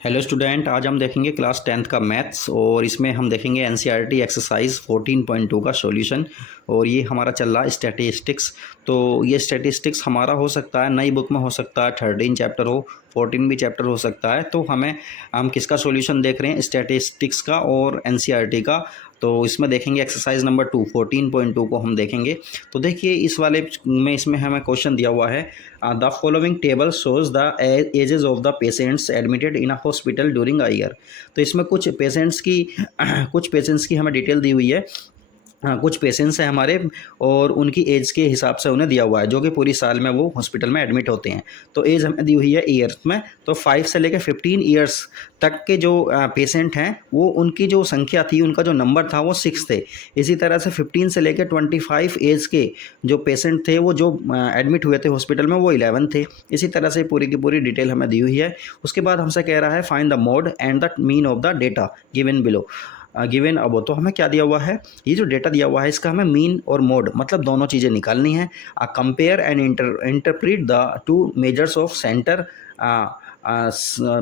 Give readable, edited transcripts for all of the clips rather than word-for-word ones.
Hello student, आज हम देखेंगे क्लास 10th का मैथ्स और इसमें हम देखेंगे एनसीईआरटी एक्सरसाइज 14.2 का सॉल्यूशन। और ये हमारा चल रहा है स्टैटिस्टिक्स। तो ये स्टैटिस्टिक्स हमारा हो सकता है नई बुक में, हो सकता है 13 चैप्टर हो, 14 भी चैप्टर हो सकता है। तो हम किसका सॉल्यूशन देख रहे हैं? स्टैटिस्टिक्स का और एनसीईआरटी का। तो इसमें देखेंगे एक्सरसाइज नंबर 2 14.2 को हम देखेंगे। तो देखिए इस वाले में इसमें हमें क्वेश्चन दिया हुआ है, the following table shows the ages of the patients admitted in a hospital during a year. तो इसमें कुछ पेशेंट्स की कुछ पेशेंट्स की हमें डिटेल दी हुई है। कुछ पेशेंट्स हैं हमारे और उनकी एज के हिसाब से उन्हें दिया हुआ है जो कि पूरी साल में वो हॉस्पिटल में एडमिट होते हैं। तो एज हमें दी हुई है ईयर्स में। तो 5 से लेकर 15 ईयर्स तक के जो पेशेंट हैं वो उनकी जो संख्या थी, उनका जो नंबर था वो 6 थे। इसी तरह से 15 से लेकर 25 एज के जो पेशेंट थे वो जो एडमिट हुए थे हॉस्पिटल में वो 11 थे। इसी तरह से पूरी की पूरी डिटेल हमें दी हुई है। उसके बाद हमसे कह रहा है find the mode and the mean of the data given below. Given अब तो हमें क्या दिया हुआ है, ये जो डेटा दिया हुआ है इसका हमें मीन और मोड मतलब दोनों चीज़ें निकालनी है। Compare and interpret the two measures of centre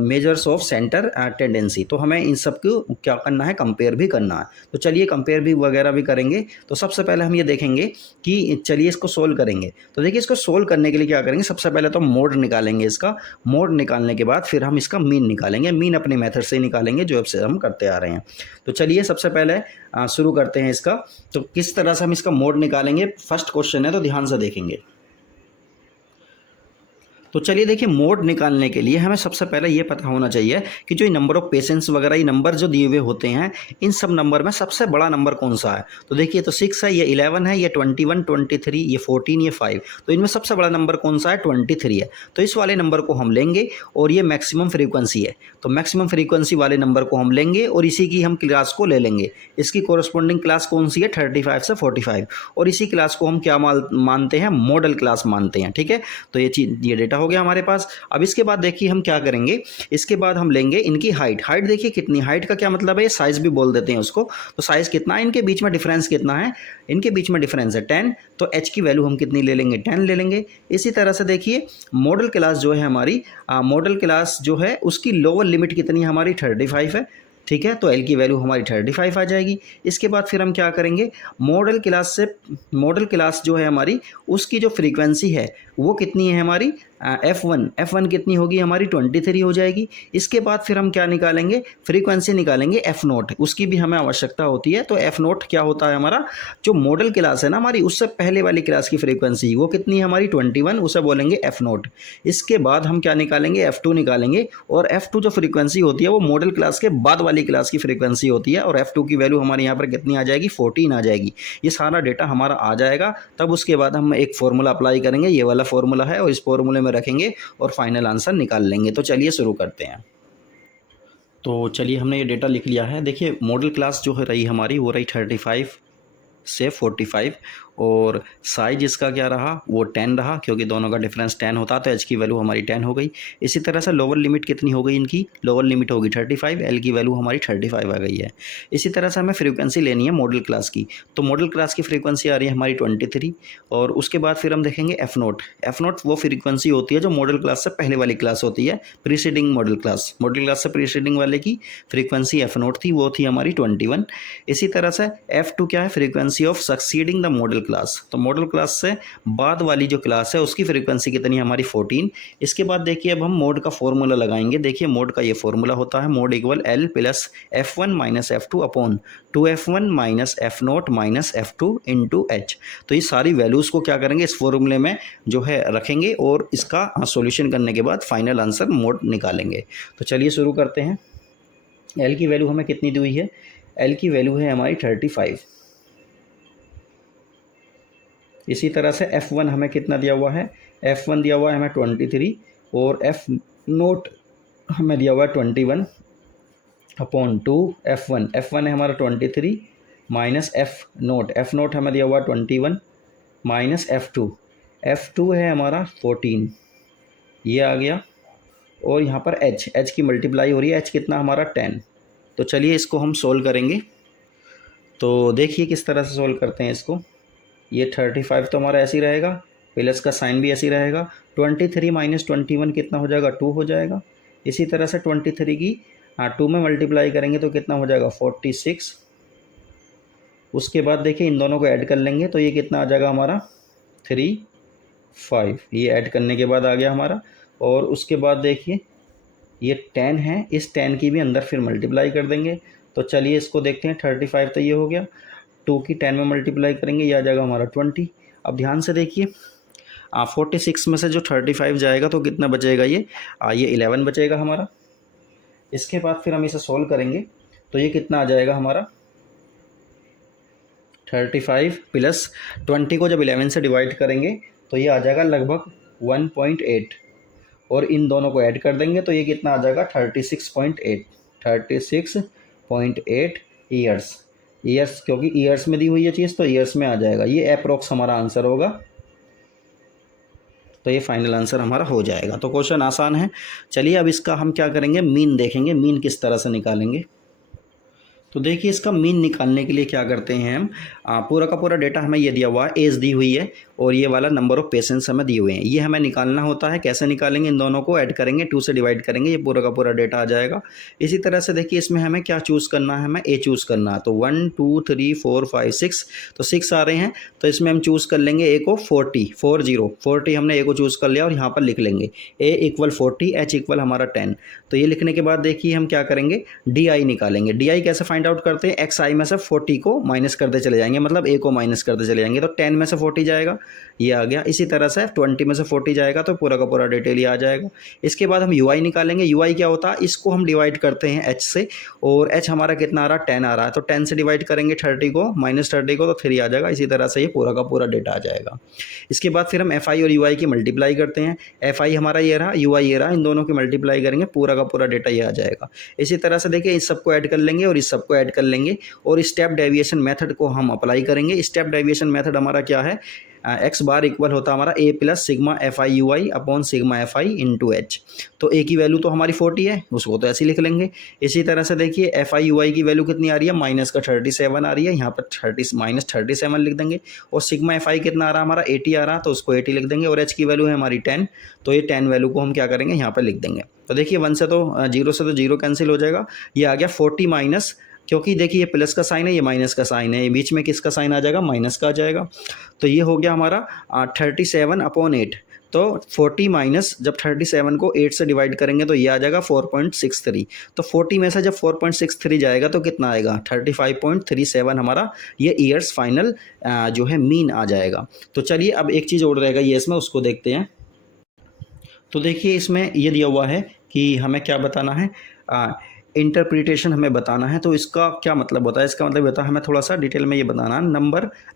measures of centre tendency. तो हमें इन सब को क्या करना है, कंपेयर भी करना है। तो चलिए कंपेयर भी वगैरह भी करेंगे। तो सबसे पहले हम ये देखेंगे कि चलिए इसको सोल्व करेंगे। तो देखिए इसको सोल्व करने के लिए क्या करेंगे, सबसे पहले तो मोड निकालेंगे। इसका मोड निकालने के बाद फिर हम इसका मीन निकालेंगे। मीन अपने मेथड से निकालेंगे जो अब से हम करते आ रहे हैं। तो चलिए सबसे पहले शुरू करते हैं इसका। तो किस तरह से हम इसका मोड निकालेंगे, फर्स्ट क्वेश्चन है तो ध्यान से देखेंगे। तो चलिए देखिए मोड निकालने के लिए हमें सबसे पहले ये पता होना चाहिए कि जो ये नंबर ऑफ पेशेंट्स वगैरह ये नंबर जो दिए हुए होते हैं, इन सब नंबर में सबसे बड़ा नंबर कौन सा है। तो देखिए तो 6 है, ये 11 है, ये 21, 23, ये 14, ये 5। तो इनमें सबसे बड़ा नंबर कौन सा है? 23 है। तो इस वाले नंबर को हम लेंगे और ये मैक्सिमम फ्रीक्वेंसी है। तो मैक्सिमम फ्रीक्वेंसी वाले नंबर को हम लेंगे और इसी की हम क्लास को ले लेंगे। इसकी कोरस्पॉन्डिंग क्लास कौन सी है? 35 से 45। और इसी क्लास को हम क्या मानते हैं? मॉडल क्लास मानते हैं। ठीक है, तो ये डेटा हो गया हमारे पास। अब इसके बाद देखिए हम क्या करेंगे, इसके बाद हम लेंगे इनकी हाइट। हाइट देखिए कितनी, हाइट का क्या मतलब है, साइज भी बोल देते हैं उसको। तो साइज कितना है, इनके बीच में डिफरेंस कितना है? इनके बीच में डिफरेंस है 10। तो एच की वैल्यू हम कितनी ले लेंगे? 10 ले लेंगे। इसी तरह से देखिए मॉडल क्लास जो है हमारी, मॉडल क्लास जो है उसकी लोअर लिमिट कितनी है हमारी? 35 है। ठीक है, तो एल की वैल्यू हमारी 35 आ जाएगी। इसके बाद फिर हम क्या करेंगे, मॉडल क्लास जो है हमारी उसकी जो फ्रीक्वेंसी है वो कितनी है हमारी? F1 कितनी होगी हमारी? 23 हो जाएगी। इसके बाद फिर हम क्या निकालेंगे? फ्रीक्वेंसी निकालेंगे F0, उसकी भी हमें आवश्यकता होती है। तो F0 क्या होता है हमारा? जो मॉडल क्लास है ना हमारी, उससे पहले वाली क्लास की फ्रीक्वेंसी वो कितनी है हमारी? 21, उसे बोलेंगे F0। इसके बाद हम क्या निकालेंगे? F2 निकालेंगे। और F2 जो फ्रीक्वेंसी होती है वो मॉडल क्लास के बाद वाली क्लास की फ्रीक्वेंसी होती है। और F2 की वैल्यू हमारे यहाँ पर कितनी आ जाएगी? 14 आ जाएगी। ये सारा डेटा हमारा आ जाएगा। तब उसके बाद हम एक फॉर्मूला अप्लाई करेंगे, ये वाला फॉर्मूला है, और इस फॉर्मूले में रखेंगे और फाइनल आंसर निकाल लेंगे। तो चलिए शुरू करते हैं। तो चलिए हमने ये डेटा लिख लिया है। देखिए मॉडल क्लास जो है रही हमारी वो रही 35 से 45। और साइज इसका क्या रहा? वो 10 रहा, क्योंकि दोनों का डिफरेंस 10 होता। तो एच की वैल्यू हमारी 10 हो गई। इसी तरह से लोअर लिमिट कितनी हो गई इनकी? लोअर लिमिट होगी 35, एल की वैल्यू हमारी 35 आ गई है। इसी तरह से हमें फ्रीक्वेंसी लेनी है मॉडल क्लास की। तो मॉडल क्लास की फ्रीक्वेंसी आ रही है हमारी 23। और उसके बाद फिर हम देखेंगे F0 वो फ्रीक्वेंसी होती है जो मॉडल क्लास से पहले वाली क्लास होती है, प्रीसीडिंग मॉडल क्लास से प्रीसीडिंग वाले की फ्रीक्वेंसी F0 थी, वो थी हमारी 21। इसी तरह से F2 क्या है? Frequency of succeeding the model class. तो मॉडल क्लास से बाद वाली जो क्लास है उसकी फ्रीक्वेंसी कितनी है हमारी? 14। इसके बाद देखिए अब हम मोड का फॉर्मूला लगाएंगे। देखिए मोड का ये फॉर्मूला होता है, mode equal L plus F1 minus F2 upon 2F1 minus F0 minus F2 into H। तो ये सारी वैल्यूज़ को क्या करेंगे, इस फॉर्मूले में जो है रखेंगे और इसका सॉल्यूशन करने के बाद फाइनल आंसर मोड निकालेंगे। तो चलिए शुरू करते हैं। एल की वैल्यू हमें कितनी दी हुई है? एल की वैल्यू है हमारी 35। इसी तरह से F1 हमें कितना दिया हुआ है? F1 दिया हुआ है हमें 23। और F0 हमें दिया हुआ है 21 अपॉन 2 F1 है हमारा 23 माइनस F0 हमें दिया हुआ है 21 माइनस F2 है हमारा 14, ये आ गया। और यहाँ पर H की मल्टीप्लाई हो रही है, H कितना हमारा 10। तो चलिए इसको हम सोल्व करेंगे। तो देखिए किस तरह से सोल्व करते हैं इसको। ये 35 तो हमारा ऐसे ही रहेगा, प्लस का साइन भी ऐसे ही रहेगा। 23 माइनस 21 कितना हो जाएगा? 2 हो जाएगा। इसी तरह से 23 की 2 में मल्टीप्लाई करेंगे तो कितना हो जाएगा 46। उसके बाद देखिए इन दोनों को ऐड कर लेंगे तो ये कितना आ जाएगा हमारा 3 5, ये ऐड करने के बाद आ गया हमारा। और उसके बाद देखिए ये 10 है, इस 10 की भी अंदर फिर मल्टीप्लाई कर देंगे। तो चलिए इसको देखते हैं। 35 तो ये हो गया, 2 की 10 में मल्टीप्लाई करेंगे, ये आ जाएगा हमारा 20। अब ध्यान से देखिए 46 में से जो 35 जाएगा तो कितना बचेगा, ये 11 बचेगा हमारा। इसके बाद फिर हम इसे सोल्व करेंगे तो ये कितना आ जाएगा हमारा 35 प्लस 20 को जब 11 से डिवाइड करेंगे तो ये आ जाएगा लगभग 1.8, और इन दोनों को ऐड कर देंगे तो ये कितना आ जाएगा 36.8 ईयर्स, क्योंकि ईयर्स में दी हुई है चीज़ तो ईयर्स में आ जाएगा। ये अप्रोक्स हमारा आंसर होगा, तो ये फाइनल आंसर हमारा हो जाएगा। तो क्वेश्चन आसान है। चलिए अब इसका हम क्या करेंगे, मीन देखेंगे, मीन किस तरह से निकालेंगे। तो देखिए इसका मीन निकालने के लिए क्या करते हैं हम, पूरा का पूरा डेटा हमें ये दिया हुआ है, एज दी हुई है और ये वाला नंबर ऑफ पेशेंट्स हमें दिए हुए हैं, ये हमें निकालना होता है। कैसे निकालेंगे, इन दोनों को ऐड करेंगे, 2 से डिवाइड करेंगे, ये पूरा का पूरा डेटा आ जाएगा। इसी तरह से देखिए इसमें हमें क्या चूज़ करना है, हमें ए चूज़ करना है। तो 1 2 3 4 5 6, तो 6 आ रहे हैं, तो इसमें हम चूज़ कर लेंगे ए को 40 हमने ए को चूज़ कर लिया और यहाँ पर लिख लेंगे ए इक्वल 40, एच इक्वल हमारा 10। तो ये लिखने के बाद देखिए हम क्या करेंगे, डी आई निकालेंगे। डी आई कैसे फाइंड आउट करते हैं, एक्स आई में से 40 को माइनस करते चले जाएंगे, मतलब ए को माइनस करते चले जाएंगे, तो 10 में से 40 जाएगा, ये आ गया। इसी तरह से 20 में से 40 जाएगा तो पूरा का पूरा डिटेल ये आ जाएगा। इसके बाद हम यू आई निकालेंगे। यू आई क्या होता है, इसको हम डिवाइड करते हैं एच से, और एच हमारा कितना आ रहा है 10 आ रहा है, तो 10 से डिवाइड करेंगे 30 को, माइनस 30 को, तो 3 आ जाएगा। इसी तरह से ये पूरा का पूरा डेटा आ जाएगा। इसके बाद फिर हम एफ आई और यू आई की मल्टीप्लाई करते हैं। एफ आई हमारा ये रहा, यू आई ये रहा, इन दोनों की मल्टीप्लाई करेंगे, पूरा का पूरा डेटा ये आ जाएगा। इसी तरह से देखिए इस सबको ऐड कर लेंगे और इस सबको ऐड कर लेंगे, और स्टेप डेविएशन मेथड को हम अप्लाई करेंगे। स्टेप डेविएशन मेथड हमारा क्या है, एक्स बार इक्वल होता है हमारा A plus sigma F I U I upon sigma F I into H. तो ए की वैल्यू तो हमारी 40 है, उसको तो ऐसे ही लिख लेंगे। इसी तरह से देखिए एफ आई यू आई की वैल्यू कितनी आ रही है, माइनस का 37 आ रही है, यहाँ पर 30 माइनस 37 लिख देंगे। और सिग्मा एफ आई कितना आ रहा है हमारा 80 आ रहा है, तो उसको 80 लिख देंगे। और एच की वैल्यू है हमारी 10, तो ये 10 वैल्यू को हम क्या करेंगे, यहाँ पर लिख देंगे। तो देखिए 1 से तो 0 से तो 0 कैंसिल हो जाएगा, ये आ गया 40 माइनस, क्योंकि देखिए ये प्लस का साइन है, ये माइनस का साइन है, ये बीच में किसका साइन आ जाएगा, माइनस का आ जाएगा। तो ये हो गया हमारा 37/8। तो 40 माइनस जब 37 को 8 से डिवाइड करेंगे तो ये आ जाएगा 4.63। तो 40 में से जब 4.63 जाएगा तो कितना आएगा 35.37 हमारा ये ईयर्स फाइनल जो है मीन आ जाएगा। तो चलिए अब एक चीज़ और रहेगा ये इसमें, उसको देखते हैं। तो देखिए इसमें ये दिया हुआ है कि हमें क्या बताना है, इंटरप्रिटेशन हमें बताना है। तो इसका क्या मतलब होता है, इसका मतलब होता है हमें थोड़ा सा डिटेल में ये बताना,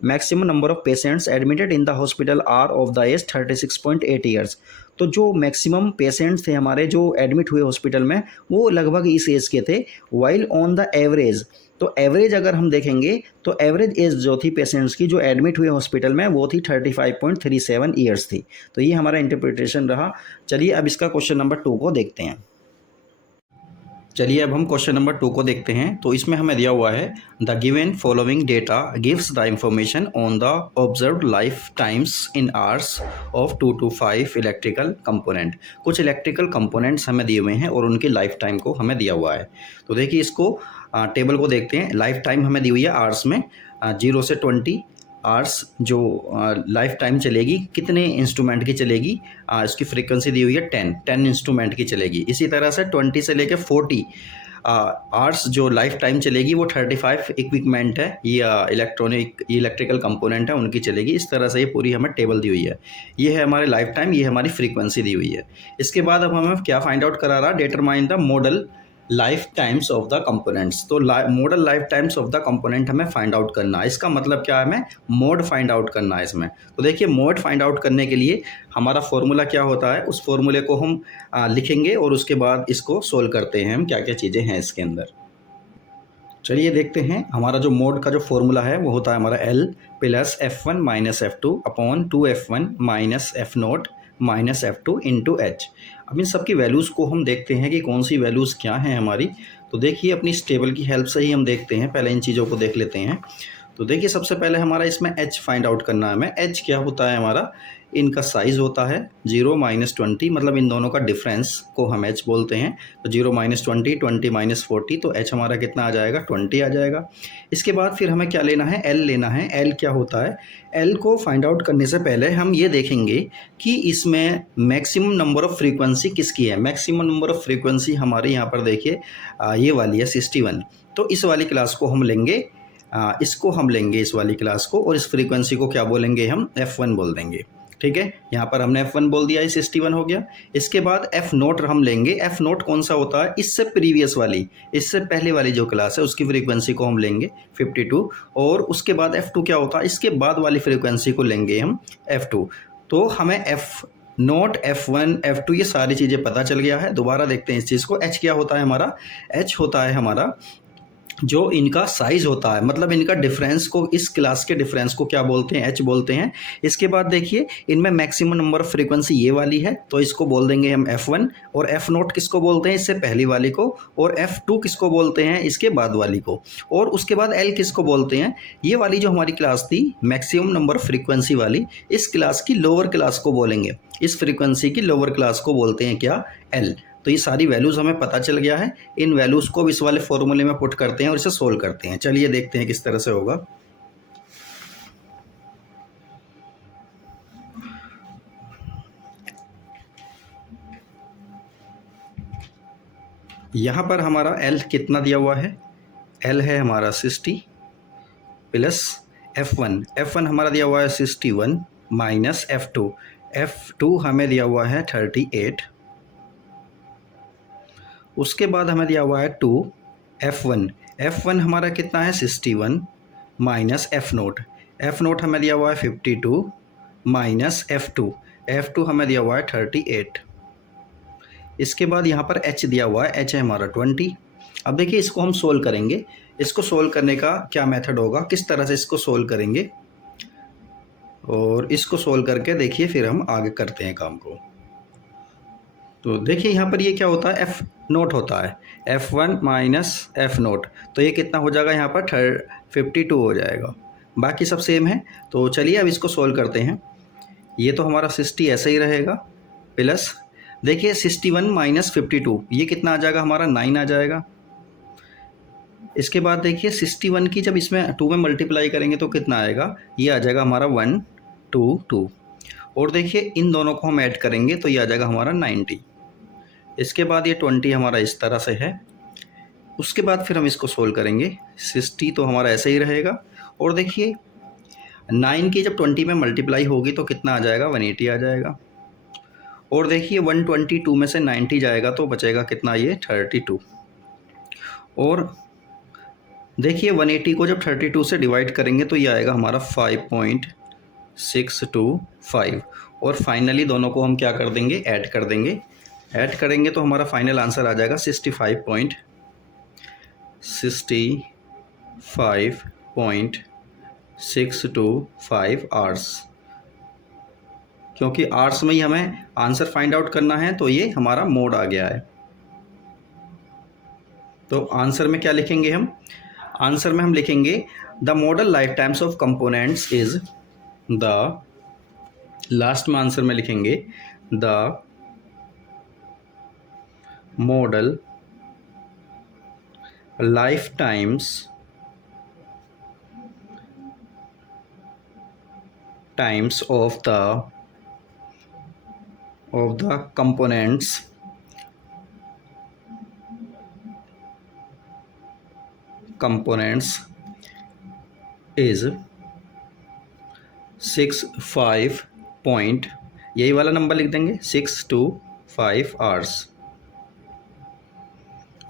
maximum number of patients admitted in the hospital are of the age 36.8 years. तो जो मैक्सिमम पेशेंट्स थे हमारे जो एडमिट हुए हॉस्पिटल में, वो लगभग इस एज के थे। वाइल ऑन द एवरेज, तो एवरेज अगर हम देखेंगे तो एवरेज एज जो थी पेशेंट्स की जो एडमिट हुए हॉस्पिटल में, वो थी 35.37 ईयर्स थी। तो ये हमारा इंटरप्रिटेशन रहा। चलिए अब इसका क्वेश्चन नंबर 2 को देखते हैं। चलिए अब हम क्वेश्चन नंबर 2 को देखते हैं। तो इसमें हमें दिया हुआ है the given following data gives the information on the observed life times in hours of 2 to 5 electrical component. कुछ इलेक्ट्रिकल कंपोनेंट्स हमें दिए हुए हैं और उनकी लाइफ टाइम को हमें दिया हुआ है। तो देखिए इसको टेबल को देखते हैं। लाइफ टाइम हमें दी हुई है आवर्स में, 0 से 20 आवर्स जो लाइफ टाइम चलेगी, कितने इंस्ट्रूमेंट की चलेगी, इसकी फ्रीक्वेंसी दी हुई है 10 इंस्ट्रूमेंट की चलेगी। इसी तरह से 20 से लेकर 40 आवर्स जो लाइफ टाइम चलेगी वो 35 इक्विपमेंट है या इलेक्ट्रिकल कंपोनेंट है उनकी चलेगी। इस तरह से ये पूरी हमें टेबल दी हुई है। ये है हमारे लाइफ टाइम, ये हमारी फ्रीक्वेंसी दी हुई है। इसके बाद अब हमें क्या फाइंड आउट करा रहा, determine the modal life times of the components. तो modal life times of the component हमें फाइंड आउट करना है। इसका मतलब क्या है, हमें मोड फाइंड आउट करना है इसमें। तो देखिए मोड फाइंड आउट करने के लिए हमारा फॉर्मूला क्या होता है, उस फॉर्मूले को हम लिखेंगे और उसके बाद इसको सोल्व करते हैं हम क्या क्या चीज़ें हैं इसके अंदर। चलिए देखते हैं। हमारा जो मोड का जो फॉर्मूला है वो होता है हमारा L plus F1 minus F2 upon 2F1 minus F0 minus F2 into H। अब इन सब की वैल्यूज़ को हम देखते हैं कि कौन सी वैल्यूज़ क्या हैं हमारी। तो देखिए अपनी इस टेबल की हेल्प से ही हम देखते हैं, पहले इन चीज़ों को देख लेते हैं। तो देखिए सबसे पहले हमारा इसमें एच फाइंड आउट करना है हमें। एच क्या होता है हमारा, इनका साइज़ होता है 0 - 20, मतलब इन दोनों का डिफरेंस को हम एच बोलते हैं। तो 0 - 20, 20 - 40, तो एच हमारा कितना आ जाएगा, 20 आ जाएगा। इसके बाद फिर हमें क्या लेना है, एल लेना है। एल क्या होता है, एल को फाइंड आउट करने से पहले हम ये देखेंगे कि इसमें मैक्सिमम नंबर ऑफ़ फ्रीक्वेंसी किसकी है। मैक्सिमम नंबर ऑफ़ फ्रीक्वेंसी हमारे यहाँ पर देखिए ये वाली है 61। तो इस वाली क्लास को हम लेंगे, इसको हम लेंगे इस वाली क्लास को, और इस फ्रीक्वेंसी को क्या बोलेंगे हम, F1 बोल देंगे। ठीक है, यहाँ पर हमने F1 बोल दिया, ये 61 हो गया। इसके बाद F नोट हम लेंगे। F नोट कौन सा होता है, इससे प्रीवियस वाली, इससे पहले वाली जो क्लास है उसकी फ्रीक्वेंसी को हम लेंगे 52, और उसके बाद F2 क्या होता है, इसके बाद वाली फ्रीक्वेंसी को लेंगे हम F2। तो हमें F नोट, F1, F2 ये सारी चीज़ें पता चल गया है। दोबारा देखते हैं इस चीज़ को। H क्या होता है हमारा, H होता है हमारा जो इनका साइज़ होता है, मतलब इनका डिफरेंस को, इस क्लास के डिफरेंस को क्या बोलते हैं, एच बोलते हैं। इसके बाद देखिए इनमें मैक्सिमम नंबर ऑफ फ्रीक्वेंसी ये वाली है, तो इसको बोल देंगे हम F1। और F नोट किसको बोलते हैं, इससे पहली वाली को। और F2 किसको बोलते हैं, इसके बाद वाली को। और उसके बाद L किसको बोलते हैं, ये वाली जो हमारी क्लास थी मैक्सिमम नंबर ऑफ फ्रीक्वेंसी वाली, इस क्लास की लोअर क्लास को बोलेंगे, इस फ्रीक्वेंसी की लोअर क्लास को बोलते हैं क्या, L। तो ये सारी वैल्यूज़ हमें पता चल गया है। इन वैल्यूज़ को इस वाले फॉर्मूले में पुट करते हैं और इसे सोल्व करते हैं। चलिए देखते हैं किस तरह से होगा। यहाँ पर हमारा L कितना दिया हुआ है, L है हमारा 60 प्लस F1 हमारा दिया हुआ है 61 माइनस F2 हमें दिया हुआ है 38। उसके बाद हमें दिया हुआ है 2 F1 हमारा कितना है 61 माइनस F नोट हमें दिया हुआ है 52 माइनस F2 हमें दिया हुआ है 38। इसके बाद यहाँ पर H दिया हुआ है, H है हमारा 20। अब देखिए इसको हम सोल्व करेंगे। इसको सोल्व करने का क्या मेथड होगा, किस तरह से इसको सोल्व करेंगे, और इसको सोल्व करके देखिए फिर हम आगे करते हैं काम को। तो देखिए यहाँ पर ये क्या होता है, F नोट होता है, F1 माइनस F नोट, तो ये कितना हो जाएगा यहाँ पर 52 हो जाएगा। बाकी सब सेम है। तो चलिए अब इसको सोल्व करते हैं। ये तो हमारा 60 ऐसे ही रहेगा, प्लस देखिए 61 माइनस 52, ये कितना आ जाएगा हमारा 9 आ जाएगा। इसके बाद देखिए 61 की जब इसमें 2 में मल्टीप्लाई करेंगे तो कितना आएगा, ये आ जाएगा हमारा 122। और देखिए इन दोनों को हम ऐड करेंगे तो ये आ जाएगा हमारा 90। इसके बाद ये 20 हमारा इस तरह से है। उसके बाद फिर हम इसको सोल्व करेंगे। 60 तो हमारा ऐसे ही रहेगा, और देखिए 9 की जब 20 में मल्टीप्लाई होगी तो कितना आ जाएगा, 180 आ जाएगा। और देखिए 122 में से 90 जाएगा तो बचेगा कितना, ये 32। और देखिए 180 को जब 32 से डिवाइड करेंगे तो ये आएगा हमारा 5.625। और फाइनली दोनों को हम क्या कर देंगे, ऐड कर देंगे। ऐड करेंगे तो हमारा फाइनल आंसर आ जाएगा 65.625 आवर्स। क्योंकि आवर्स में ही हमें आंसर फाइंड आउट करना है, तो ये हमारा मोड आ गया है। तो आंसर में क्या लिखेंगे हम, आंसर में हम लिखेंगे the modal life times of components is the, last में आंसर में लिखेंगे the modal life times of the components is 65 point, यही वाला नंबर लिख देंगे, 625 आवर्स।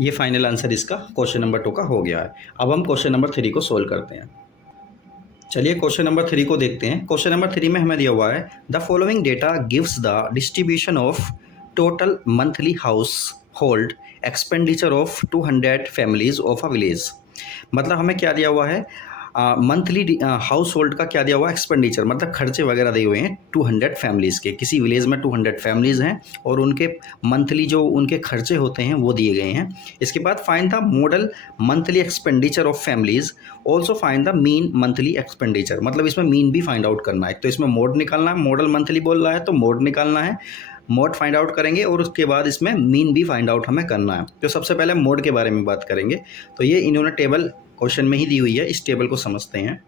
ये फाइनल आंसर इसका क्वेश्चन नंबर 2 का हो गया है। अब हम क्वेश्चन नंबर 3 को सोल्व करते हैं। चलिए क्वेश्चन नंबर 3 को देखते हैं। क्वेश्चन नंबर 3 में हमें दिया हुआ है the following data gives the distribution of total monthly house hold expenditure of 200 families of a village. मतलब हमें क्या दिया हुआ है, मंथली हाउस होल्ड का क्या दिया हुआ है, एक्सपेंडिचर, मतलब खर्चे वगैरह दिए हुए हैं 200 फैमिलीज़ के। किसी विलेज में 200 फैमिलीज़ हैं और उनके मंथली जो उनके खर्चे होते हैं वो दिए गए हैं। इसके बाद find the model monthly expenditure of families, also find the mean monthly expenditure, मतलब इसमें मीन भी फाइंड आउट करना है। तो इसमें मोड निकालना है, मॉडल मंथली बोल रहा है तो मोड निकालना है, मोड फाइंड आउट करेंगे और उसके बाद इसमें मीन भी फाइंड आउट हमें करना है। तो सबसे पहले मोड के बारे में बात करेंगे। तो ये इन्होंने टेबल क्वेश्चन में ही दी हुई है, इस टेबल को समझते हैं।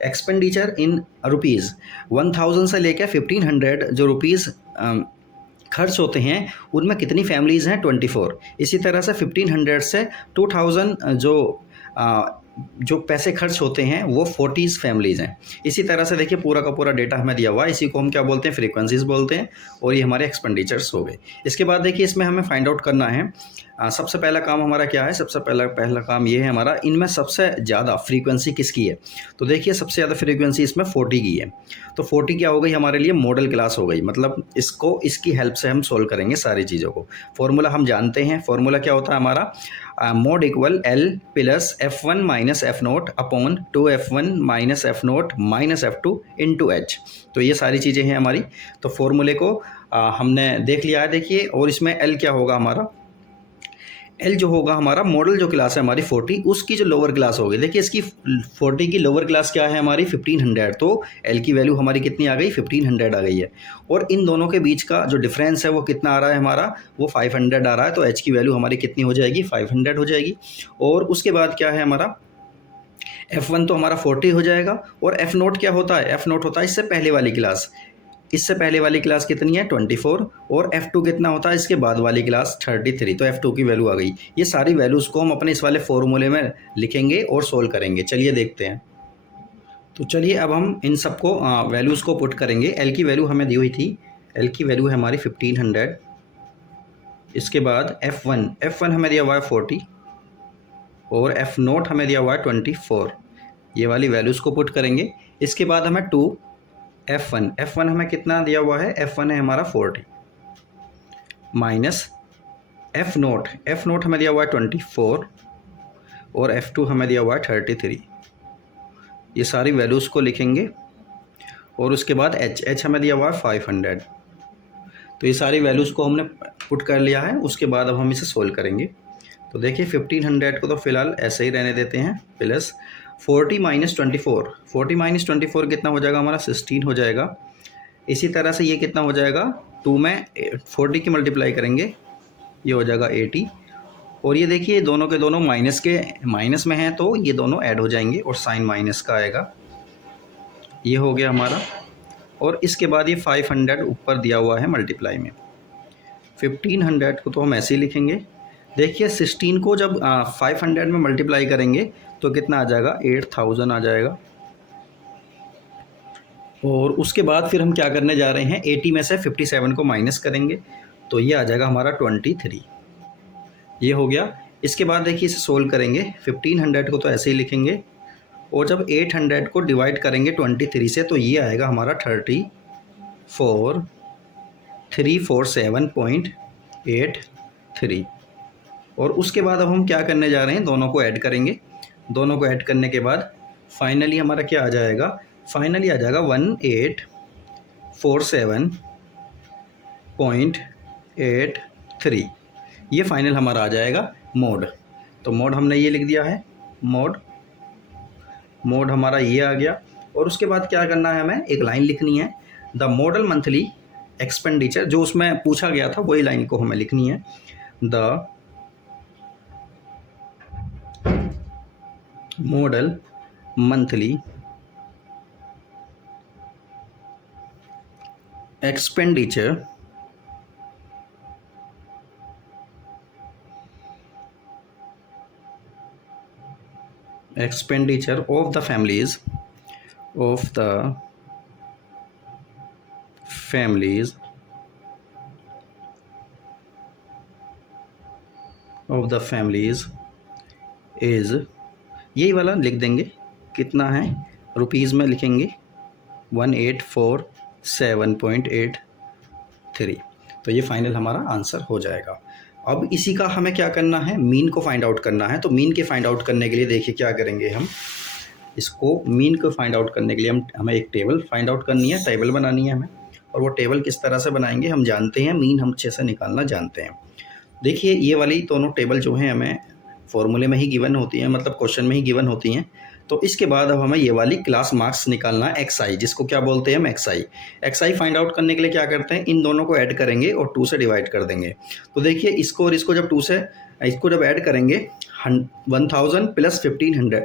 एक्सपेंडिचर इन रुपीज़ 1000 से लेकर 1500 जो रुपीज़ खर्च होते हैं उनमें कितनी फैमिलीज़ हैं, 24। इसी तरह से 1500 से 2000 जो पैसे खर्च होते हैं वो 40 फैमिलीज़ हैं। इसी तरह से देखिए पूरा का पूरा डेटा हमें दिया हुआ है, इसी को हम क्या बोलते हैं, फ्रीक्वेंसीज बोलते हैं। और ये हमारे एक्सपेंडिचर्स हो गए। इसके बाद देखिए इसमें हमें फाइंड आउट करना है, सबसे पहला काम हमारा क्या है, सबसे पहला काम ये है हमारा, इनमें सबसे ज़्यादा फ्रीक्वेंसी किसकी है। तो देखिए सबसे ज़्यादा फ्रीक्वेंसी इसमें 40 की है। तो 40 क्या हो गई हमारे लिए, मॉडल क्लास हो गई, मतलब इसकी हेल्प से हम सोल्व करेंगे सारी चीज़ों को। फॉर्मूला हम जानते हैं, फॉर्मूला क्या होता है हमारा, mode equal L plus F1 minus F naught upon 2F1 minus F note minus F2 into H। तो ये सारी चीज़ें हैं हमारी। तो फॉर्मूले को हमने देख लिया है, देखिए। और इसमें L क्या होगा हमारा, L जो होगा हमारा, मॉडल जो क्लास है हमारी 40, उसकी जो लोअर क्लास होगी, देखिए इसकी 40 की लोअर क्लास क्या है हमारी, 1500। तो L की वैल्यू हमारी कितनी आ गई, 1500 आ गई है। और इन दोनों के बीच का जो डिफरेंस है वो कितना आ रहा है हमारा, वो 500 आ रहा है। तो H की वैल्यू हमारी कितनी हो जाएगी, 500 हो जाएगी। और उसके बाद क्या है हमारा, F1 तो हमारा 40 हो जाएगा। और F नोट क्या होता है, F नोट होता है इससे पहले वाली क्लास, इससे पहले वाली क्लास कितनी है, 24। और F2 कितना होता है, इसके बाद वाली क्लास 33। तो F2 की वैल्यू आ गई। ये सारी वैल्यूज़ को हम अपने इस वाले फॉर्मूले में लिखेंगे और सोल्व करेंगे। चलिए देखते हैं। तो चलिए अब हम इन सबको वैल्यूज़ को पुट करेंगे। L की वैल्यू हमें दी हुई थी, L की वैल्यू है हमारी 1500। इसके बाद F1 हमें दिया हुआ है 40 और F नोट हमें दिया हुआ है 24। ये वाली वैल्यूज़ को पुट करेंगे। इसके बाद हमें F1 हमें कितना दिया हुआ है, F1 है हमारा 40 माइनस F नोट हमें दिया हुआ है 24 और F2 हमें दिया हुआ है 33। ये सारी वैल्यूज़ को लिखेंगे। और उसके बाद H हमें दिया हुआ है 500। तो ये सारी वैल्यूज़ को हमने पुट कर लिया है। उसके बाद अब हम इसे सोल्व करेंगे। तो देखिए 1500 को तो फिलहाल ऐसे ही रहने देते हैं, प्लस 40 माइनस 24, 40 माइनस 24 कितना हो जाएगा हमारा, 16 हो जाएगा। इसी तरह से ये कितना हो जाएगा, 2 में 40 की मल्टीप्लाई करेंगे, ये हो जाएगा 80। और ये देखिए दोनों के दोनों माइनस में हैं, तो ये दोनों ऐड हो जाएंगे और साइन माइनस का आएगा। ये हो गया हमारा। और इसके बाद ये 500 ऊपर दिया हुआ है मल्टीप्लाई में। 1500 को तो हम ऐसे ही लिखेंगे। देखिए 16 को जब 500 में मल्टीप्लाई करेंगे तो कितना आ जाएगा, 8000 आ जाएगा। और उसके बाद फिर हम क्या करने जा रहे हैं, 80 में से 57 को माइनस करेंगे तो ये आ जाएगा हमारा 23। ये हो गया। इसके बाद देखिए इसे सोल्व करेंगे। 1500 को तो ऐसे ही लिखेंगे और जब 800 को डिवाइड करेंगे 23 से तो ये आएगा हमारा 34347.83। और उसके बाद अब हम क्या करने जा रहे हैं, दोनों को ऐड करेंगे। दोनों को ऐड करने के बाद फाइनली हमारा क्या आ जाएगा, फाइनली आ जाएगा 1847.83। ये फाइनल हमारा आ जाएगा मोड। तो मोड हमने ये लिख दिया है, मोड हमारा ये आ गया। और उसके बाद क्या करना है, हमें एक लाइन लिखनी है, द मॉडल मंथली एक्सपेंडिचर, जो उसमें पूछा गया था वही लाइन को हमें लिखनी है। The model monthly expenditure of the families is, यही वाला लिख देंगे, कितना है रुपीज़ में लिखेंगे 1847.83। तो ये फाइनल हमारा आंसर हो जाएगा। अब इसी का हमें क्या करना है, मीन को फाइंड आउट करना है। तो मीन के फाइंड आउट करने के लिए देखिए क्या करेंगे हम, इसको मीन को फाइंड आउट करने के लिए हमें एक टेबल फाइंड आउट करनी है, टेबल बनानी है हमें। और वो टेबल किस तरह से बनाएंगे हम जानते हैं, मीन हम अच्छे से निकालना जानते हैं। देखिए ये वाली दोनों टेबल जो हैं हमें फॉर्मूले में ही गिवन होती हैं, मतलब क्वेश्चन में ही गिवन होती हैं। तो इसके बाद अब हमें ये वाली क्लास मार्क्स निकालना है, एक्स आई, जिसको क्या बोलते हैं हम x I. X I find out करने के लिए क्या करते हैं, इन दोनों को ऐड करेंगे और 2 से डिवाइड कर देंगे। तो देखिए इसको और इसको जब ऐड करेंगे 1000 प्लस 1500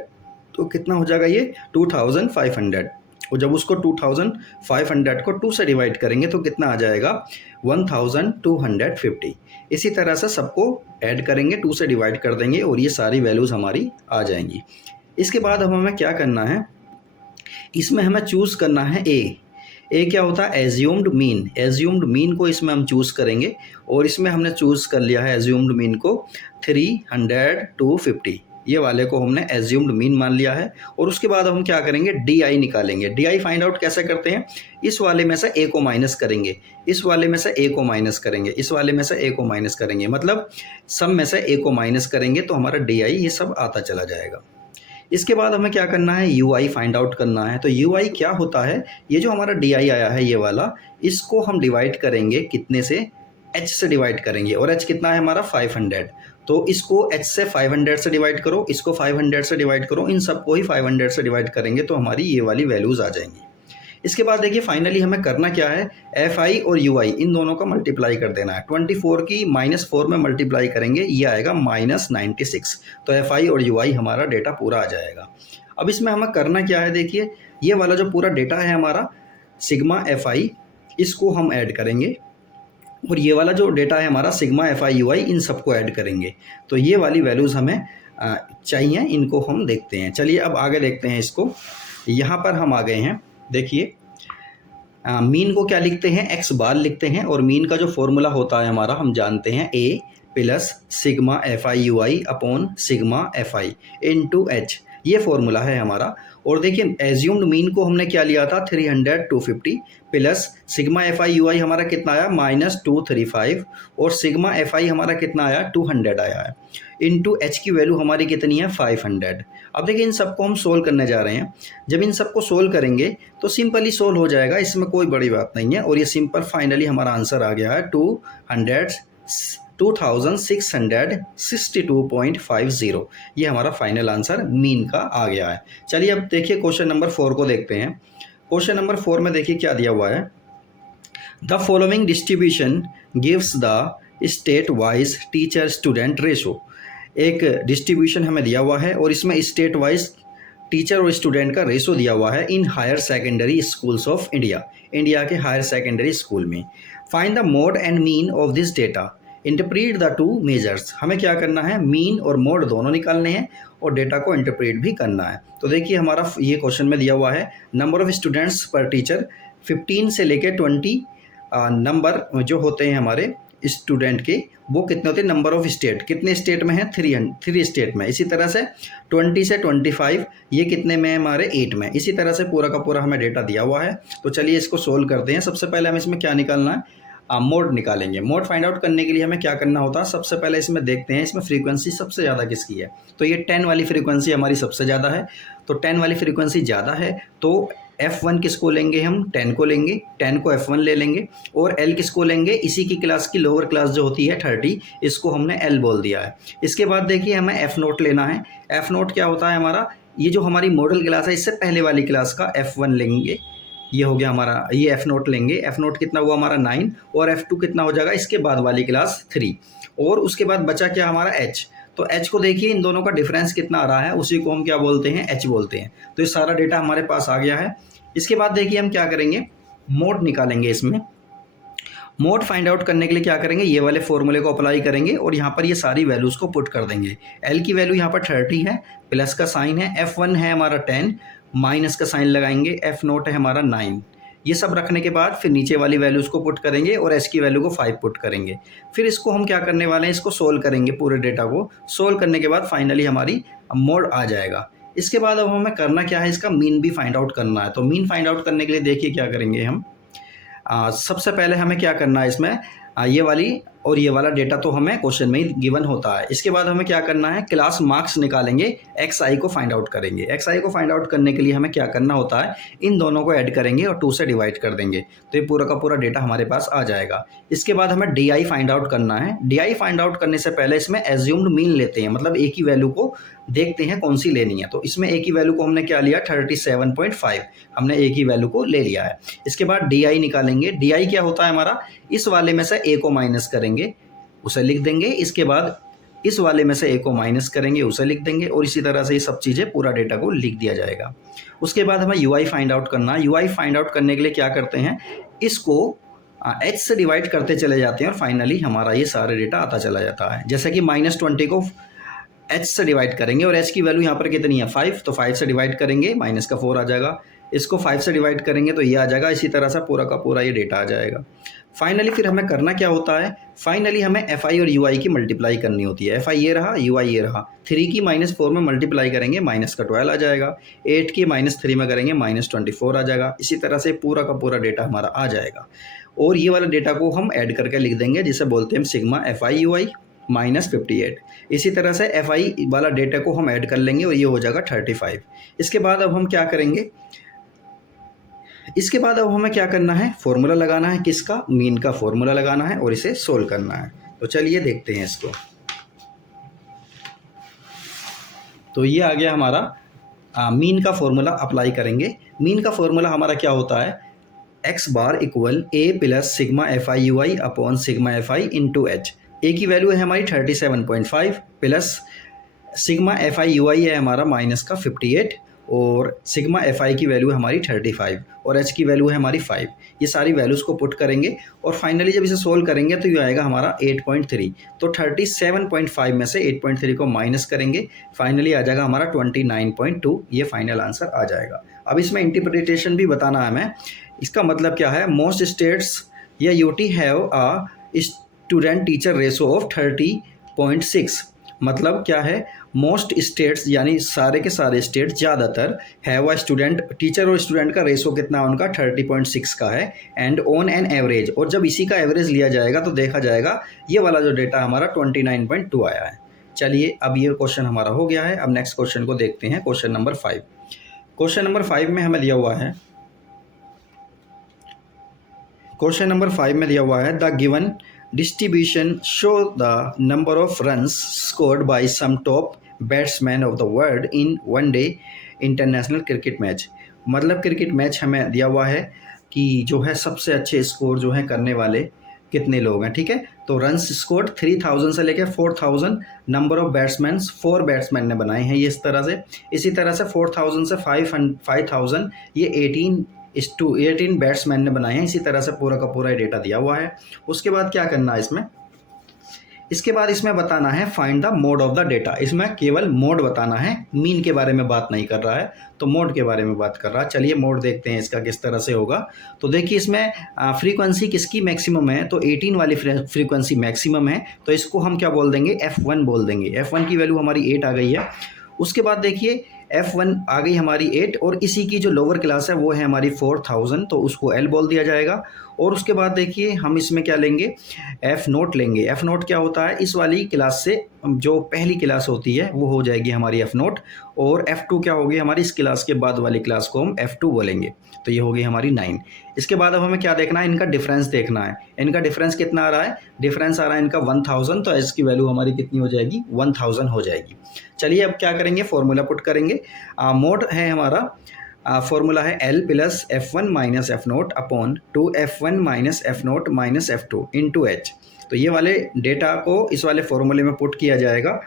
तो कितना हो जाएगा ये 2500। और जब उसको 2500 को 2 से डिवाइड करेंगे तो कितना आ जाएगा 1250। इसी तरह से सबको ऐड करेंगे, 2 से डिवाइड कर देंगे और ये सारी वैल्यूज़ हमारी आ जाएंगी। इसके बाद अब हमें क्या करना है, इसमें हमें चूज़ करना है ए क्या होता है एज्यूम्ड मीन। एज्यूम्ड मीन को इसमें हम चूज़ करेंगे और इसमें हमने चूज़ कर लिया है एज्यूम्ड मीन को 300 to 50, ये वाले को हमने एज्यूम्ड मीन मान लिया है। और उसके बाद हम क्या करेंगे डी आई निकालेंगे। डी आई फाइंड आउट कैसे करते हैं, इस वाले में से ए को माइनस करेंगे, इस वाले में से ए को माइनस करेंगे, इस वाले में से ए को माइनस करेंगे, मतलब सब में से ए को माइनस करेंगे तो हमारा डी आई ये सब आता चला जाएगा। इसके बाद हमें क्या करना है, यू आई फाइंड आउट करना है। तो यू आई क्या होता है, ये जो हमारा डी आई आया है ये वाला, इसको हम डिवाइड करेंगे कितने से, एच से डिवाइड करेंगे। और एच कितना है हमारा 500, तो इसको एच से 500 से डिवाइड करो, इसको 500 से डिवाइड करो, इन सबको ही 500 से डिवाइड करेंगे तो हमारी ये वाली वैल्यूज़ आ जाएंगी। इसके बाद देखिए फाइनली हमें करना क्या है, एफ आई और यू आई इन दोनों का मल्टीप्लाई कर देना है। 24 की -4 में मल्टीप्लाई करेंगे, ये आएगा -96। तो एफ आई और यू आई हमारा डेटा पूरा आ जाएगा। अब इसमें हमें करना क्या है, देखिए ये वाला जो पूरा डेटा है हमारा सिग्मा एफ आई, इसको हम ऐड करेंगे और ये वाला जो डेटा है हमारा सिग्मा एफ आई यू आई, इन सबको ऐड करेंगे। तो ये वाली वैल्यूज़ हमें चाहिए, इनको हम देखते हैं। चलिए अब आगे देखते हैं इसको। यहाँ पर हम आ गए हैं, देखिए मीन को क्या लिखते हैं, एक्स बार लिखते हैं। और मीन का जो फॉर्मूला होता है हमारा हम जानते हैं, A plus sigma F I U I upon sigma F I into H, ये फॉर्मूला है हमारा। और देखिए एज्यूम्ड मीन को हमने क्या लिया था 300 to 50 plus sigma F I U I हमारा कितना आया -235 और सिग्मा एफ आई हमारा कितना आया 200 आया है, इंटू एच की वैल्यू हमारी कितनी है 500। अब देखिए इन सबको हम सोल्व करने जा रहे हैं। जब इन सबको सोल्व करेंगे तो सिंपली सोल्व हो जाएगा, इसमें कोई बड़ी बात नहीं है। और ये सिंपल फाइनली हमारा आंसर आ गया है 2662.50, ये हमारा फाइनल आंसर मीन का आ गया है। चलिए अब देखिए क्वेश्चन नंबर 4 को देखते हैं। क्वेश्चन नंबर 4 में देखिए क्या दिया हुआ है, the following distribution gives the state wise teacher student ratio. एक डिस्ट्रीब्यूशन हमें दिया हुआ है और इसमें स्टेट वाइज टीचर और स्टूडेंट का रेशो दिया हुआ है in higher secondary schools of India, India के हायर सेकेंडरी स्कूल में। Find the mode and mean of this data, interpret the two measures. हमें क्या करना है, मीन और मोड दोनों निकालने हैं और डेटा को इंटरप्रेट भी करना है। तो देखिए हमारा ये क्वेश्चन में दिया हुआ है, नंबर ऑफ स्टूडेंट्स पर टीचर 15 से लेकर 20 नंबर जो होते हैं हमारे स्टूडेंट के, वो कितने होते हैं, नंबर ऑफ स्टेट, कितने स्टेट में है 3 स्टेट में। इसी तरह से 20 से 25 ये कितने में है हमारे 8 में। इसी तरह से पूरा का पूरा हमें डेटा दिया हुआ है। तो चलिए इसको सोल्व करते हैं। सबसे पहले हम इसमें क्या निकालना है, मोड निकालेंगे। मोड फाइंड आउट करने के लिए हमें क्या करना होता है, सबसे पहले इसमें देखते हैं इसमें फ्रीक्वेंसी सबसे ज़्यादा किसकी है। तो ये 10 वाली फ्रीक्वेंसी हमारी सबसे ज़्यादा है। तो 10 वाली फ्रीक्वेंसी ज़्यादा है तो F1 किसको लेंगे, हम 10 को लेंगे, 10 को F1 ले लेंगे। और L किसको लेंगे, इसी की क्लास की लोअर क्लास जो होती है 30, इसको हमने L बोल दिया है। इसके बाद देखिए हमें F0 लेना है। F0 क्या होता है हमारा, ये जो हमारी मॉडल क्लास है इससे पहले वाली क्लास का F1 लेंगे, ये हो गया हमारा, ये F0 लेंगे। F0 कितना हुआ हमारा 9 और F2 कितना हो जाएगा इसके बाद वाली क्लास 3। और उसके बाद बचा क्या हमारा H। तो H को देखिए इन दोनों का डिफरेंस कितना आ रहा है, उसी को हम क्या बोलते हैं, H बोलते हैं। तो ये सारा डेटा हमारे पास आ गया है। इसके बाद देखिए हम क्या करेंगे, मोड निकालेंगे। इसमें मोड फाइंड आउट करने के लिए क्या करेंगे, ये वाले फॉर्मूले को अप्लाई करेंगे और यहाँ पर ये सारी वैल्यूज़ को पुट कर देंगे। L की वैल्यू यहाँ पर 30 है, प्लस का साइन है, F1 है हमारा 10, माइनस का साइन लगाएंगे, F0 है हमारा 9। ये सब रखने के बाद फिर नीचे वाली वैल्यूज़ को पुट करेंगे और H की वैल्यू को 5 पुट करेंगे। फिर इसको हम क्या करने वाले हैं, इसको सोल्व करेंगे। पूरे डेटा को सोल्व करने के बाद फाइनली हमारी मोड आ जाएगा। इसके बाद अब हमें करना क्या है, इसका मीन भी फाइंड आउट करना है। तो मीन फाइंड आउट करने के लिए देखिए क्या करेंगे हम, सबसे पहले हमें क्या करना है, इसमें ये वाली और ये वाला डेटा तो हमें क्वेश्चन में ही गिवन होता है। इसके बाद हमें क्या करना है, क्लास मार्क्स निकालेंगे, एक्स आई को फाइंड आउट करेंगे। एक्स आई को फाइंड आउट करने के लिए हमें क्या करना होता है, इन दोनों को ऐड करेंगे और 2 से डिवाइड कर देंगे, तो ये पूरा का पूरा डेटा हमारे पास आ जाएगा। इसके बाद हमें डी आई फाइंड आउट करना है। डी आई फाइंड आउट करने से पहले इसमें एज्यूम्ड मीन लेते हैं, मतलब एक ही वैल्यू को देखते हैं कौन सी लेनी है। तो इसमें एक ही वैल्यू को हमने क्या लिया, 37.5, हमने एक ही वैल्यू को ले लिया है। इसके बाद डी आई निकालेंगे। डी आई क्या होता है हमारा, इस वाले में से ए को माइनस करेंगे, उसे लिख देंगे। इसके बाद इस वाले में से ए को माइनस करेंगे, उसे लिख देंगे, और इसी तरह से ये सब चीज़ें पूरा डेटा को लिख दिया जाएगा। उसके बाद हमें यू आई फाइंड आउट करना है। यू आई फाइंड आउट करने के लिए क्या करते हैं, इसको एच से डिवाइड करते चले जाते हैं और फाइनली हमारा ये सारे डेटा आता चला जाता है। जैसे कि -20 को एच से डिवाइड करेंगे और एच की वैल्यू यहाँ पर कितनी है 5, तो 5 से डिवाइड करेंगे माइनस का 4 आ जाएगा। इसको 5 से डिवाइड करेंगे तो ये आ जाएगा। इसी तरह से पूरा का पूरा ये डेटा आ जाएगा। फाइनली फिर हमें करना क्या होता है, फाइनली हमें एफ आई और यू आई की मल्टीप्लाई करनी होती है। एफ आई ये रहा, यू आई ये रहा। 3 की -4 में मल्टीप्लाई करेंगे, माइनस का 12 आ जाएगा। 8 की -3 में करेंगे, -24 आ जाएगा। इसी तरह से पूरा का पूरा डेटा हमारा आ जाएगा। और ये वाला डेटा को हम ऐड करके लिख देंगे, जिसे बोलते हैं सिग्मा एफ आई यू आई -58। इसी तरह से एफ आई वाला डेटा को हम ऐड कर लेंगे और ये हो जाएगा 35। इसके बाद अब हम क्या करेंगे, इसके बाद अब हमें क्या करना है, फॉर्मूला लगाना है। किसका, मीन का फॉर्मूला लगाना है और इसे सोल्व करना है। तो चलिए देखते हैं इसको। तो ये आ गया हमारा मीन का फॉर्मूला अप्लाई करेंगे। मीन का फॉर्मूला हमारा क्या होता है, X bar equal A plus sigma F I U I upon sigma F I into H. A की वैल्यू है हमारी 37.5 plus sigma F I U I है हमारा माइनस का 58 और सिग्मा एफ आई की वैल्यू है हमारी 35 और एच की वैल्यू है हमारी 5। ये सारी वैल्यूज़ को पुट करेंगे और फाइनली जब इसे सोल्व करेंगे तो ये आएगा हमारा 8.3। तो 37.5 में से 8.3 को माइनस करेंगे, फाइनली आ जाएगा हमारा 29.2। ये फाइनल आंसर आ जाएगा। अब इसमें इंटरप्रिटेशन भी बताना है हमें। इसका मतलब क्या है, मोस्ट स्टेट्स या UT have a student teacher ratio of 30.6। मतलब क्या है, मोस्ट स्टेट्स यानी सारे के सारे स्टेट्स ज़्यादातर हैव अ स्टूडेंट, टीचर और स्टूडेंट का रेशो कितना उनका 30.6 का है। एंड ऑन एन एवरेज, और जब इसी का एवरेज लिया जाएगा तो देखा जाएगा ये वाला जो डेटा हमारा 29.2 आया है। चलिए अब ये क्वेश्चन हमारा हो गया है। अब नेक्स्ट क्वेश्चन को देखते हैं, क्वेश्चन नंबर 5। क्वेश्चन नंबर 5 में हमें दिया हुआ है, क्वेश्चन नंबर 5 में दिया हुआ है the given distribution show the number of runs scored by some top batsmen of the world in one day international cricket match। मतलब क्रिकेट मैच हमें दिया हुआ है कि जो है सबसे अच्छे स्कोर जो है करने वाले कितने लोग हैं। ठीक है, तो रन्स स्कोर 3000 से लेकर 4000, नंबर ऑफ बैट्समैन 4 बैट्समैन ने बनाए हैं ये इस तरह से। इसी तरह से 4000 से 5000 ये 18 बैट्समैन ने बनाए हैं। इसी तरह से पूरा का पूरा डेटा दिया हुआ है। उसके बाद क्या करना है इसमें, इसके बाद इसमें बताना है find the mode of the data. इसमें केवल मोड बताना है, मीन के बारे में बात नहीं कर रहा है, तो मोड के बारे में बात कर रहा है। चलिए मोड देखते हैं इसका किस तरह से होगा। तो देखिए इसमें फ्रीक्वेंसी किसकी मैक्सिमम है, तो 18 वाली फ्रीक्वेंसी मैक्सिमम है, तो इसको हम क्या बोल देंगे, F1 बोल देंगे। F1 की वैल्यू हमारी 8 आ गई है। उसके बाद देखिए F1 आ गई हमारी 8 और इसी की जो लोअर क्लास है वो है हमारी 4000, तो उसको L बोल दिया जाएगा। और उसके बाद देखिए हम इसमें क्या लेंगे, F नोट लेंगे। F नोट क्या होता है, इस वाली क्लास से जो पहली क्लास होती है वो हो जाएगी हमारी F नोट, और F2 क्या होगी हमारी इस क्लास के बाद वाली क्लास को हम F2 बोलेंगे। तो ये हो गई हमारी 9। इसके बाद अब हमें क्या देखना है, इनका डिफरेंस देखना है। इनका डिफरेंस कितना आ रहा है, डिफरेंस आ रहा है इनका 1000, तो इसकी वैल्यू हमारी कितनी हो जाएगी, 1000 हो जाएगी। चलिए अब क्या करेंगे, फॉर्मूला पुट करेंगे। मोड है हमारा, फॉर्मूला है L plus F1 minus F naught upon 2F1 minus F note minus F2 into H। तो ये वाले डेटा को इस वाले फॉर्मूले में पुट किया जाएगा।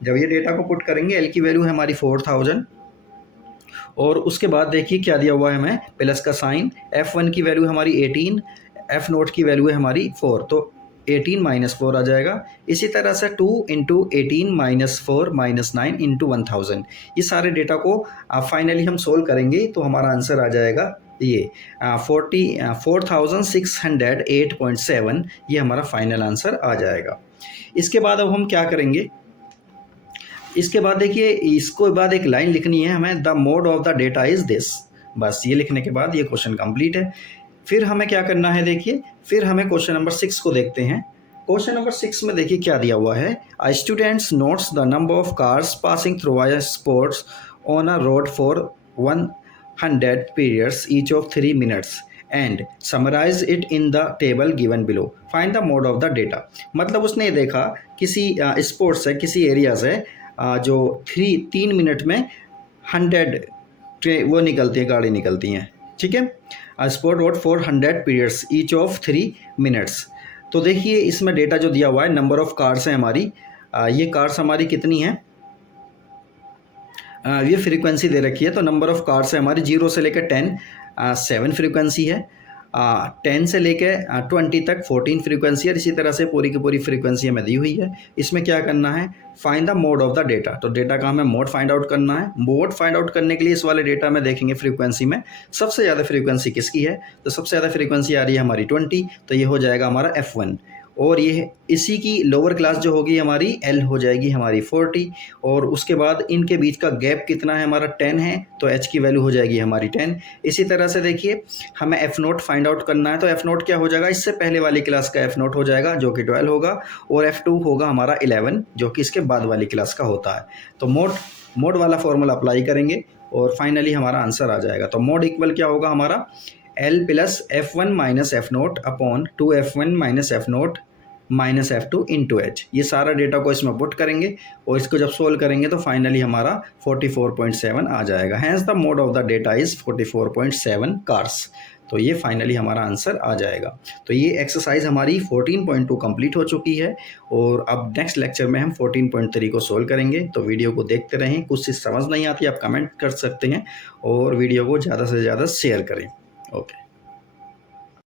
जब ये डेटा को पुट करेंगे, L की वैल्यू है हमारी 4000 और उसके बाद देखिए क्या दिया हुआ है हमें, प्लस का साइन। F1 की वैल्यू हमारी 18, F नोट की वैल्यू है हमारी 4, तो 18 माइनस 4 आ जाएगा। इसी तरह से 2 इंटू 18 माइनस 4 माइनस 9 इंटू 1000। ये सारे डेटा को फाइनली हम सोल्व करेंगे तो हमारा आंसर आ जाएगा ये 4608.7। ये हमारा फाइनल आंसर आ जाएगा। इसके बाद अब हम क्या करेंगे, इसके बाद देखिए इसको बाद एक लाइन लिखनी है हमें, the mode of the data is this. बस ये लिखने के बाद ये क्वेश्चन कंप्लीट है। फिर हमें क्या करना है, देखिए फिर हमें क्वेश्चन नंबर 6 को देखते हैं। क्वेश्चन नंबर 6 में देखिए क्या दिया हुआ है। A students notes the number of cars passing through a sports on a road for 100 periods each of 3 minutes and summarize it in the table given below, find the mode of the data. मतलब उसने ये देखा किसी sports है, किसी area से जो 3 minute में 100 वो निकलती है, गाड़ी निकलती हैं, ठीक है। Sport road for 100 periods each of 3 minutes. तो देखिए इसमें डेटा जो दिया हुआ है, नंबर ऑफ कार्स हैं हमारी, ये कार्स हमारी कितनी हैं, ये फ्रीक्वेंसी दे रखी है। तो नंबर ऑफ कार्स है हमारी 0 से लेकर 10 7 फ्रीक्वेंसी है, 10 से लेकर 20 तक 14 फ्रीक्वेंसी है। इसी तरह से पूरी की पूरी फ्रीक्वेंसी हमें दी हुई है। इसमें क्या करना है, find the mode of the data. तो डेटा का हमें मोड फाइंड आउट करना है। मोड फाइंड आउट करने के लिए इस वाले डेटा में देखेंगे फ्रीक्वेंसी में सबसे ज़्यादा फ्रीक्वेंसी किसकी है। तो सबसे ज़्यादा फ्रीक्वेंसी आ रही है हमारी 20, तो ये हो जाएगा हमारा F1। और ये इसी की लोअर क्लास जो होगी हमारी L हो जाएगी हमारी 40। और उसके बाद इनके बीच का गैप कितना है हमारा 10 है, तो H की वैल्यू हो जाएगी हमारी 10। इसी तरह से देखिए हमें F0 फाइंड आउट करना है। तो F0 क्या हो जाएगा, इससे पहले वाली क्लास का F0 हो जाएगा जो कि 12 होगा, और F2 होगा हमारा 11 जो कि इसके बाद वाली क्लास का होता है। तो मोड वाला फॉर्मूला अप्लाई करेंगे और फाइनली हमारा आंसर आ जाएगा। तो मोड इक्वल क्या होगा हमारा, L plus F1 minus F0 upon 2F1 minus F0 minus F2 into H। ये सारा डेटा को इसमें पुट करेंगे और इसको जब सोल्व करेंगे तो फाइनली हमारा 44.7 आ जाएगा। Hence the mode of the data is 44.7 cars. तो ये फाइनली हमारा आंसर आ जाएगा। तो ये एक्सरसाइज हमारी 14.2 कंप्लीट हो चुकी है और अब नेक्स्ट लेक्चर में हम 14.3 को सोल्व करेंगे। तो वीडियो को देखते रहें, कुछ चीज़ समझ नहीं आती आप कमेंट कर सकते हैं और वीडियो को ज़्यादा से ज़्यादा शेयर करें। ओके।